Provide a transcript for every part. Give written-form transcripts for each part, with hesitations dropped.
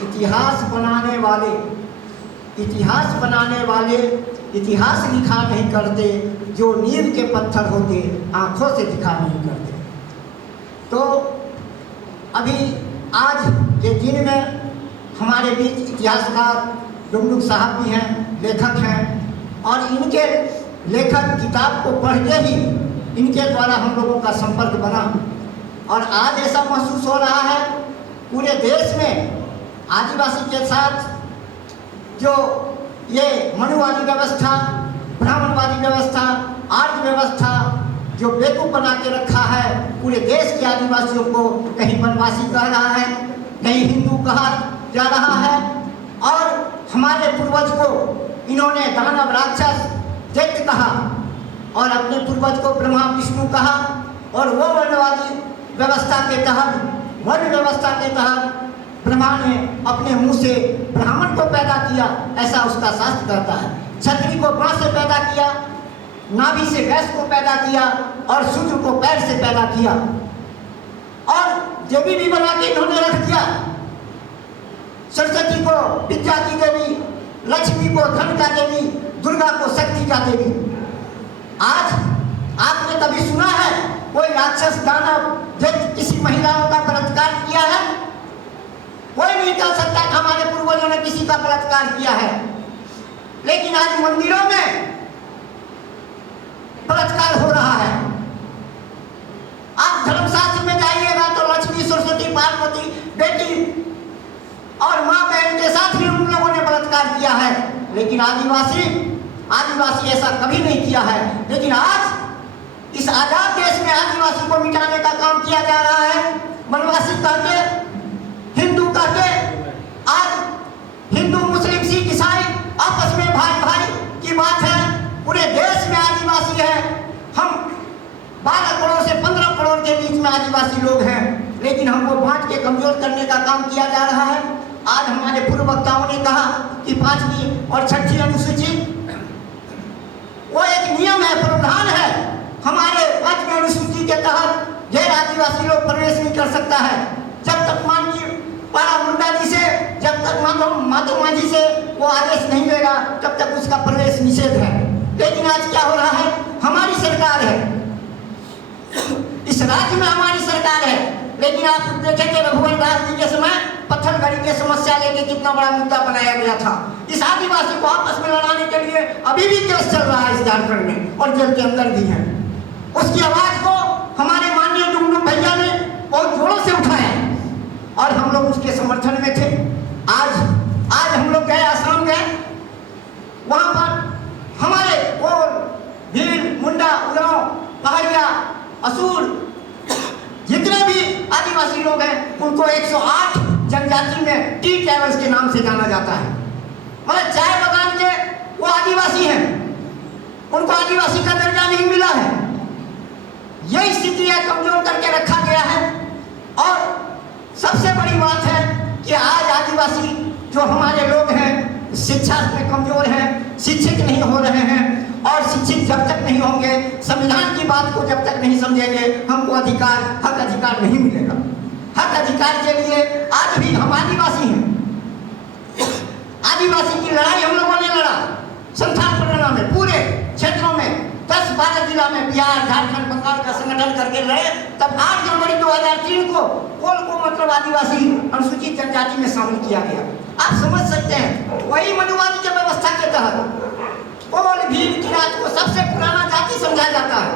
इतिहास बनाने वाले इतिहास लिखा नहीं करते, जो नींव के पत्थर होते आंखों से दिखा नहीं करते। तो अभी आज के दिन में हमारे बीच इतिहासकार डुगडुग साहब भी हैं, लेखक हैं, और इनके लेखक किताब को पढ़ के ही इनके द्वारा हम लोगों का संपर्क बना। और आज ऐसा महसूस हो रहा है पूरे देश में आदिवासी के साथ जो ये मनुवादी व्यवस्था, ब्राह्मणवादी व्यवस्था, आर्य व्यवस्था जो बेवकूफ बना के रखा है, पूरे देश के आदिवासियों को कहीं वनवासी कह रहा है, कहीं हिंदू कहा जा रहा है, और हमारे पूर्वज को इन्होंने दानव, राक्षस, दैत्य कहा, और अपने पूर्वज को ब्रह्मा विष्णु कहा, और वो वर्णवादी व्यवस्था के तहत, वर्ण व्यवस्था के तहत ब्रह्मा ने अपने मुंह से ब्राह्मण को पैदा किया, ऐसा उसका शास्त्र कहता है। क्षत्रिय को बाँ से पैदा किया, नाभि से वैश्य को पैदा किया, और शूद्र को पैर से पैदा किया, और देवी भी बना के इन्होंने रख दिया। सरस्वती को विद्या की देवी, लक्ष्मी को धन का देवी, दुर्गा को शक्ति का देवी। आज आपने कभी सुना है कोई राक्षस, दानव, दैत्य किसी महिलाओं का बलात्कार किया है? कोई नहीं कह सकता कि हमारे पूर्वजों ने किसी का बलात्कार किया है। लेकिन आज मंदिरों में बलात्कार हो रहा है। आप धर्मशास्त्र में जाइएगा तो लक्ष्मी, सरस्वती, पार्वती, बेटी और माँ बहन के साथ भी उन लोगों ने बलात्कार किया है। लेकिन आदिवासी ऐसा कभी नहीं किया है। लेकिन आज इस आजाद देश में आदिवासी को मिटाने का काम किया जा रहा है। वनवासी कहते, हिंदू कहते, आज हिंदू, मुस्लिम, सिख, ईसाई आपस में भाई भाई की बात है। पूरे देश में आदिवासी है। हम 12 करोड़ से 15 करोड़ के बीच में आदिवासी लोग हैं, लेकिन हमको बांट के कमजोर करने का काम किया जा रहा है। आज हमारे पूर्व वक्ताओं ने कहा कि 5वीं और 6ठी अनुसूची वो एक नियम है, प्रावधान है। हमारे 5वीं अनुसूची के तहत गैर आदिवासी लोग प्रवेश नहीं कर सकता है। जब तक माननीय पारा मुंडा जी से, जब तक महात्मा जी से वो आदेश नहीं लेगा, तब तक उसका प्रवेश निषेध है। लेकिन आज क्या हो रहा है? हमारी सरकार है, इस राज्य में हमारी सरकार है। लेकिन आप देखेंगे रघुवर दास जी के समय पत्थरगढ़ी की समस्या लेके कितना बड़ा मुद्दा बनाया गया था। इस आदिवासी को आपस में लड़ाने के लिए अभी भी केस चल रहा है इस झारखंड में, और जेल के अंदर भी है। उसकी आवाज को हमारे माननीय डुगडुग भैया ने बहुत जोरों से उठाया, और हम लोग उसके समर्थन में थे। आज हम लोग गए, आसाम गए, वहां पर हमारे कोल, भील, मुंडा, उरांव, पहाड़िया, असुर, जितने भी आदिवासी लोग हैं, उनको 108 जनजाति में टी ट्राइबल्स के नाम से जाना जाता है। मतलब चाय बगान के वो आदिवासी हैं, उनको आदिवासी का दर्जा नहीं मिला है। यही स्थिति है, कमजोर करके रखा गया है। और सबसे बड़ी बात है कि आज आदिवासी जो हमारे लोग हैं, शिक्षा में कमजोर हैं, शिक्षित नहीं हो रहे हैं, और शिक्षित जब तक नहीं होंगे, संविधान की बात को जब तक नहीं समझेंगे, हमको हक अधिकार नहीं मिलेगा। हक अधिकार के लिए आज भी हम आदिवासी हैं। आदिवासी की लड़ाई हम लोगों ने लड़ा संथाल परगना में, पूरे क्षेत्रों में 10-12 जिला में, बिहार, झारखंड, बंगाल का संगठन करके लड़े। तब 8 जनवरी 2003 को कोल को मतलब आदिवासी अनुसूचित जनजाति में शामिल किया गया। आप समझ सकते हैं, वही मनुवादी की व्यवस्था के तहत कोल, भील, किरात को सबसे पुराना जाति समझा जाता है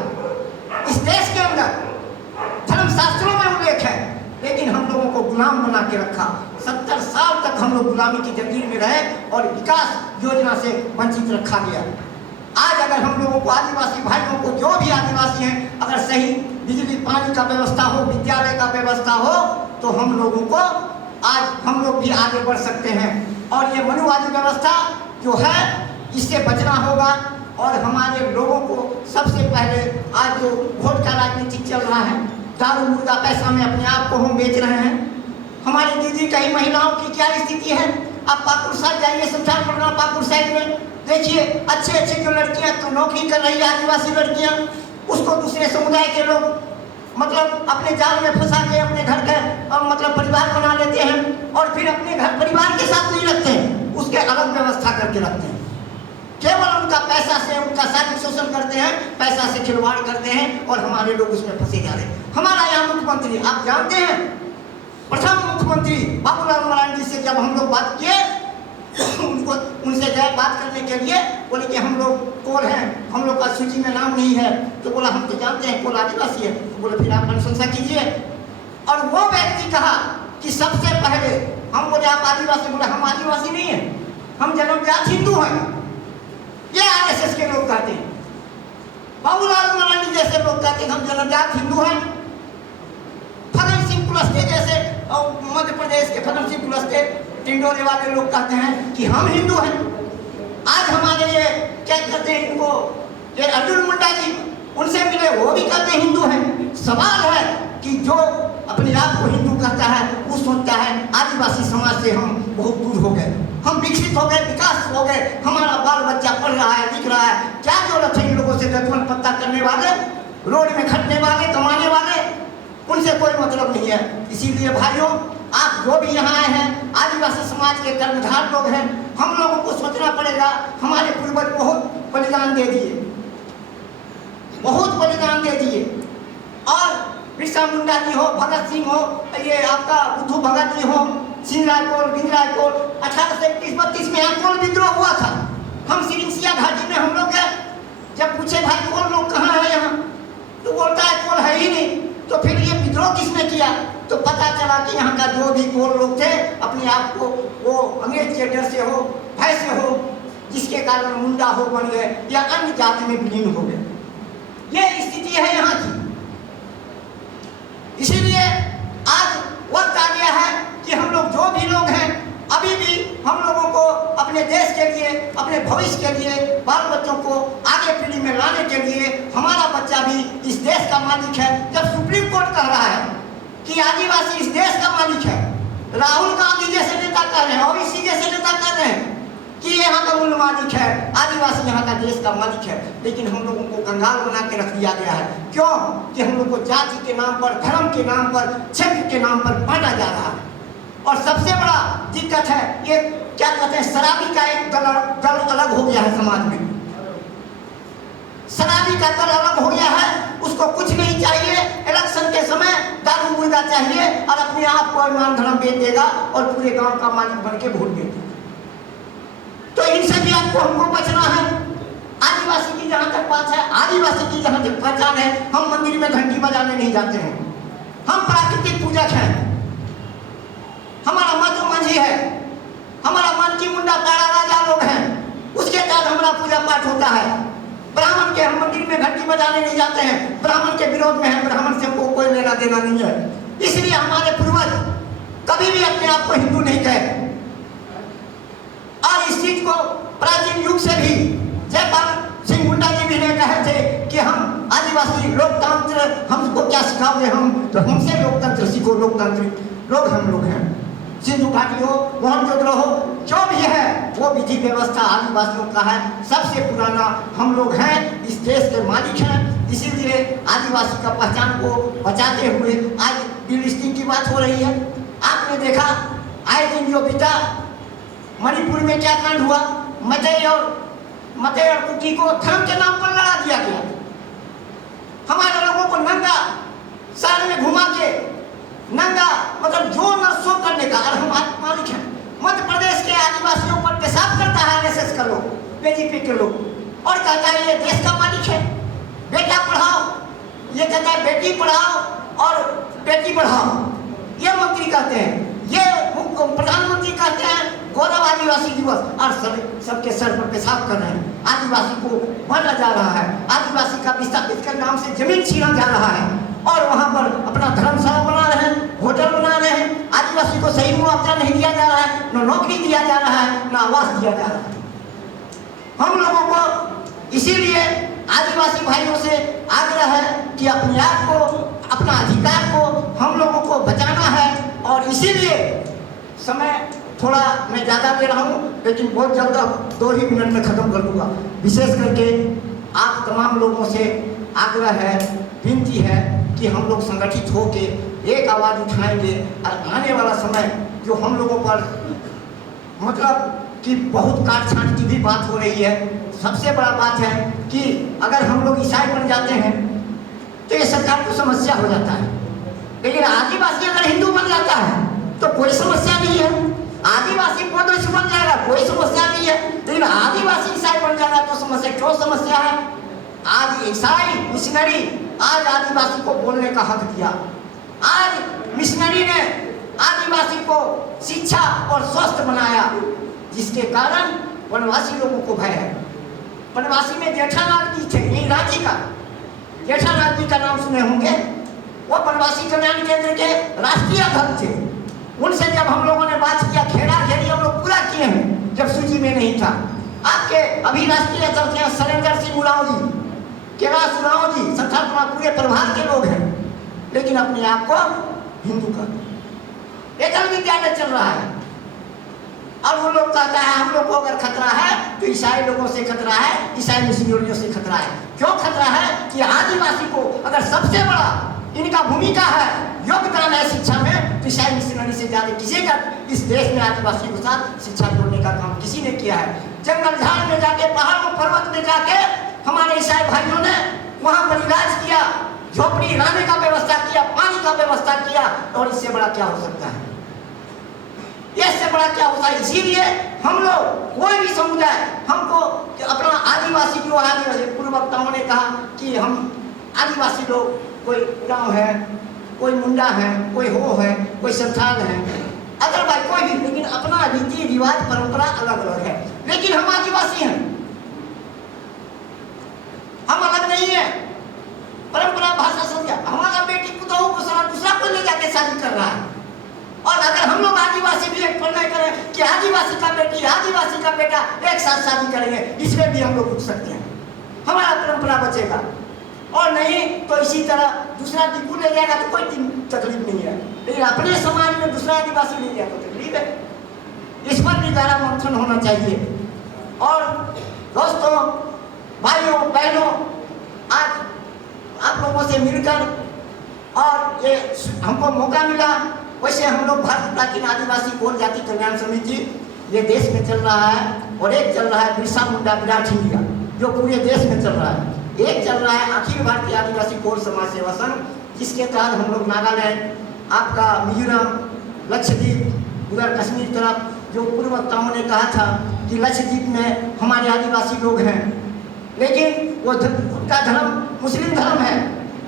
इस देश के अंदर। धर्मशास्त्रों में उल्लेख है, लेकिन हम लोगों को गुलाम बना के रखा। 70 साल तक हम लोग गुलामी की जंजीर में रहे, और विकास योजना से वंचित रखा गया। आज अगर हम लोगों को, आदिवासी भाइयों को, जो भी आदिवासी हैं, अगर सही बिजली पानी का व्यवस्था हो, विद्यालय का व्यवस्था हो, तो हम लोगों को आज हम लोग भी आगे बढ़ सकते हैं। और ये मनुवादी व्यवस्था जो है, इससे बचना होगा। और हमारे लोगों को सबसे पहले, आज जो वोट का राजनीति चल रहा है, दारू मुर्गा पैसा में अपने आप को हम बेच रहे हैं। हमारी दीदी कई महिलाओं की क्या स्थिति है? आप पाकुड़ साइड जाइए, संथाल परगना पाकुड़ साइड में देखिए, अच्छे जो लड़कियां तो नौकरी कर रही है, आदिवासी लड़कियां, उसको दूसरे समुदाय के लोग मतलब अपने जाल में फंसा के अपने घर के मतलब परिवार बना लेते हैं और फिर अपने घर परिवार के साथ नहीं रखते हैं, उसके अलग व्यवस्था करके रखते हैं। केवल उनका पैसा से उनका शारीरिक शोषण करते हैं, पैसा से खिलवाड़ करते हैं और हमारे लोग उसमें फंसे जा रहे हैं। हमारा यहाँ मुख्यमंत्री आप जानते हैं, प्रथम मुख्यमंत्री बाबूलाल मरांडी से जब हम लोग बात किए उनको उनसे गए बात करने के लिए, बोले कि हम लोग कोल हैं, हम लोग का सूची में नाम नहीं है। तो बोला हम तो जानते हैं कोल आदिवासी है। तो बोले फिर आप अनुशंसा कीजिए। और वो व्यक्ति कहा कि सबसे पहले हम बोले आप आदिवासी, बोले हम आदिवासी नहीं है, हम जन्मजात हिंदू हैं। ये आरएसएस के लोग कहते हैं, बाबूलाल मरांडी जैसे लोग कहते हैं हम जन्मजात हिंदू हैं। फगन सिंह कुलस्ते जैसे मध्य प्रदेश के फगन सिंह कुलस्ते टिंडोरे वाले लोग कहते हैं कि हम हिंदू हैं। आज हमारे ये क्या कहते हैं इनको, ये अर्जुन मुंडा जी उनसे मिले, वो भी कहते हैं हिंदू हैं। सवाल है कि जो अपने आप को हिंदू कहता है वो सोचता है आदिवासी समाज से हम बहुत दूर हो गए, हम विकसित हो गए, विकास हो गए, हमारा बाल बच्चा पढ़ रहा है, लिख रहा है। क्या जरूरत है इन लोगों से दतवन पत्ता करने वाले, रोड में खटने वाले, कमाने वाले, उनसे कोई मतलब नहीं है। इसीलिए भाइयों, आप जो भी यहाँ आए हैं, आदिवासी समाज के कर्मधार लोग हैं, हम लोगों को सोचना पड़ेगा। हमारे पूर्वज बहुत बलिदान दे दिए, बहुत बलिदान दे दिए। और बिरसा मुंडा जी हो, भगत सिंह हो, ये आपका बुद्धू भगत जी हो, सिंगराय कोल, गिंगराय कोल, 1831-32 में यहाँ कोल विद्रोह हुआ था। हम सिरिंसिया घाटी में हम लोग गए, जब पूछे भाई कोल लोग कहाँ है यहाँ, तो बोलता है कोल है ही नहीं। तो फिर ये विद्रोह किसने किया? तो पता चला कि यहाँ का जो भी कोल लोग थे, अपने आप को वो अंग्रेज के डर से हो, भय से हो, जिसके कारण मुंडा हो बन गए या अन्य जाति में विलीन हो गए। ये स्थिति है यहाँ की। इसीलिए आज वक्त आ गया है कि हम लोग जो भी लोग हैं, अभी भी हम लोगों को अपने देश के लिए, अपने भविष्य के लिए, बाल बच्चों को आगे पीढ़ी में लाने के लिए, हमारा बच्चा भी इस देश का मालिक है। जब सुप्रीम कोर्ट कह रहा है कि आदिवासी इस देश का मालिक है, राहुल गांधी जैसे नेता कह रहे हैं, ओबीसी जैसे नेता कह रहे हैं कि यहाँ का मूल मालिक है, आदिवासी यहाँ का देश का मालिक है, लेकिन हम लोगों को कंगाल बना के रख दिया गया है। क्यों? कि हम लोग को जाति के नाम पर, धर्म के नाम पर, क्षेत्र के नाम पर बांटा जा रहा है। और सबसे बड़ा दिक्कत है ये क्या कहते हैं, शराबी का एक दल अलग हो गया है समाज में। शराबी का दल अलग हो गया है, उसको कुछ नहीं चाहिए, इलेक्शन के समय दारू मुर्गा चाहिए और अपने आप को ईमान धर्म बेच देगा और पूरे गांव का मालिक बन के वोट दे देगा। तो इनसे भी आपको हमको बचना है। आदिवासी की जहां तक बात है, आदिवासी की जहां तक पहचान है, हम मंदिर में घंटी बजाने नहीं जाते हैं, हम प्राकृतिक पूजक हैं। हमारा मधु मंझी है, हमारा मन की मुंडा पाड़ा राजा लोग हैं, उसके तहत हमारा पूजा पाठ होता है। ब्राह्मण के हम मंदिर में घंटी बजाने नहीं जाते हैं, ब्राह्मण के विरोध में है, ब्राह्मण से हमको कोई लेना देना नहीं है। इसलिए हमारे पूर्वज कभी भी अपने आप को हिंदू नहीं कहे। और इस चीज को प्राचीन युग से भी जयपाल सिंह मुंडा जी भी ने कहे थे कि हम आदिवासी लोकतंत्र, हमको क्या सिखाओगे, हम तो हमसे लोकतंत्र सीखो, लोकतांत्रिक लोग हम लोग हैं। सिंधु घाटी हो, मोहनजोदड़ो हो, जो भी है वो विधि व्यवस्था आदिवासियों का है, सबसे पुराना हम लोग हैं, इस देश के मालिक हैं। इसीलिए आदिवासी का पहचान को बचाते हुए आज डिलिस्टिंग की बात हो रही है। आपने देखा आए दिन जो बीता मणिपुर में क्या कांड हुआ, मते और कुकी को धर्म के नाम पर लड़ा दिया गया। हमारे लोगों को नंगा शहर में घुमा के, नंगा मतलब जो न सो करने का, और हम मालिक हैं। मध्य प्रदेश के आदिवासियों पर पेशाब करता है आरएसएस का लोग, बीजेपी के लोग, और कहता है ये देश का मालिक है, बेटा पढ़ाओ, ये कहता है बेटी पढ़ाओ और बेटी बढ़ाओ, ये मंत्री कहते हैं, ये प्रधानमंत्री कहते हैं गौरव आदिवासी दिवस, और सबके सर पर पेशाब कर रहे हैं। आदिवासी को मारा जा रहा है, आदिवासी का विस्थापित के नाम से जमीन छीना जा रहा है, और वहां पर अपना धर्मशाला बना रहे हैं, होटल बना रहे हैं। आदिवासी को सही मुआवजा नहीं दिया जा रहा है, न नौकरी दिया जा रहा है, न आवास दिया जा रहा है। हम लोगों को इसीलिए आदिवासी भाइयों से आग्रह है कि अपने आप को, अपना अधिकार को हम लोगों को बचाना है। और इसीलिए समय थोड़ा मैं ज़्यादा ले रहा हूँ, लेकिन बहुत जल्द 2 ही मिनट में ख़त्म कर दूँगा। विशेष करके आप तमाम लोगों से आग्रह है, विनती है कि कि हम लोग संगठित होके एक आवाज़ उठाएंगे और आने वाला समय जो हम लोगों पर मतलब कि बहुत काट छांट की भी बात हो रही है। सबसे बड़ा बात है कि अगर हम लोग ईसाई बन जाते हैं तो ये सरकार को समस्या हो जाता है, लेकिन आदिवासी अगर हिंदू बन जाता है तो कोई समस्या नहीं है। आदिवासी बौद्ध बन जाएगा कोई समस्या नहीं है, लेकिन आदिवासी ईसाई बन जाएगा तो समस्या। क्यों समस्या है? आज ईसाई मिशनरी आज आदिवासी को बोलने का हक दिया। आज मिशनरी ने आदिवासी को शिक्षा और स्वस्थ बनाया, जिसके कारण वनवासी लोगों को भय है। वनवासी में जेठालाल जी थे, यही रांची का जेठालाल जी का नाम सुने होंगे। वो वनवासी कल्याण केंद्र के राष्ट्रीय अध्यक्ष थे। उनसे जब हम लोगों ने बात किया, घेरा घेरी हम लोग पूरा किए हैं जब सूची में नहीं था। आपके अभी राष्ट्रीय अध्यक्ष हैं सरेंद्र सिंह उरांव जी, कैलाश उरांव जी, संस्थापना पूरे परिवार के लोग हैं, लेकिन अपने आप को हिंदू कहते हैं। एकल विद्यालय चल रहा है और वो लोग कहता है हम लोग को अगर खतरा है तो ईसाई लोगों से खतरा है, ईसाई मिशनरियों से खतरा है। क्यों खतरा है? कि आदिवासी को अगर सबसे बड़ा इनका भूमिका है योगदान है शिक्षा में, तो ईसाई मिशनरी से ज्यादा किसी का इस देश में आदिवासी के साथ शिक्षा जोड़ने का काम किसी ने किया है। जंगल झाड़ में जाके, पहाड़ों पर्वत में जाके हमारे ईसाई भाइयों ने वहां पर इलाज किया, झोपड़ी रहने का व्यवस्था किया, पानी का व्यवस्था किया, और इससे बड़ा क्या हो सकता है? इससे बड़ा क्या होता है? इसीलिए हम लोग कोई भी समुदाय हमको अपना आदिवासी जो आदिवासी पूर्व वक्ताओं ने कहा कि हम आदिवासी लोग कोई गांव है, कोई मुंडा है, कोई हो है, कोई संथाल है, अदरवाइज कोई भी, लेकिन अपना रीति रिवाज परंपरा अलग अलग है। लेकिन हम आदिवासी हैं, हम अलग नहीं है। परंपरा भाषा संस्कृति, हमारा बेटी पुतोहू को सारा दूसरा कोई ले जाके शादी कर रहा है। और अगर हम लोग आदिवासी भी एक निर्णय करें कि आदिवासी का बेटी आदिवासी का बेटा एक साथ शादी करेंगे, इसमें भी हम लोग उठ सकते हैं, हमारा परंपरा बचेगा। और नहीं तो इसी तरह दूसरा टिकू ले जाएगा तो कोई तकलीफ नहीं है, लेकिन अपने समाज में दूसरा आदिवासी ले जाए तो तकलीफ है। इस पर भी गहरा मंथन होना चाहिए। और दोस्तों, भाइयों बहनों, आज आप लोगों से मिलकर और ये हमको मौका मिला। वैसे हम लोग भारत प्राचीन आदिवासी गौड़ जाति कल्याण समिति ये देश में चल रहा है, और एक चल रहा है बिरसा मुंडा विराट इंडिया जो पूरे देश में चल रहा है। एक चल रहा है अखिल भारतीय आदिवासी गौड़ समाज सेवा संघ, जिसके तहत हम लोग नागालैंड, आपका मिजोरम, लक्षद्वीप, उधर कश्मीर तरफ, जो पूर्व वक्ताओं ने कहा था कि लक्षद्वीप में हमारे आदिवासी लोग हैं, लेकिन वो उनका धर्म मुस्लिम धर्म है,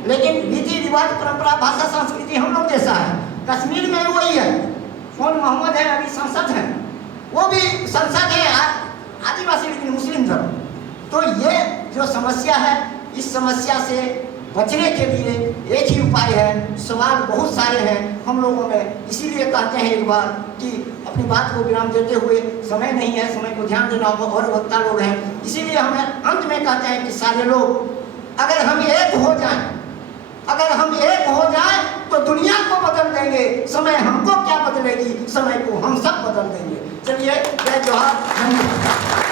लेकिन रीति रिवाज परंपरा भाषा संस्कृति हम लोग जैसा है। कश्मीर में वही है, कौन मोहम्मद है अभी सांसद हैं, वो भी संसद है आदिवासी लेकिन मुस्लिम धर्म। तो ये जो समस्या है, इस समस्या से बचने के लिए एक ही उपाय है। सवाल बहुत सारे हैं हम लोगों में, इसीलिए कहते हैं एक बार कि अपनी बात को विराम देते हुए, समय नहीं है, समय को ध्यान देना होगा, और वक्ता लोग हैं, इसीलिए हमें अंत में कहते हैं कि सारे लोग अगर हम एक हो जाएं, अगर हम एक हो जाएं तो दुनिया को बदल देंगे। समय हमको क्या बदलेगी, समय को हम सब बदल देंगे। चलिए, जय जोहार, धन्यवाद।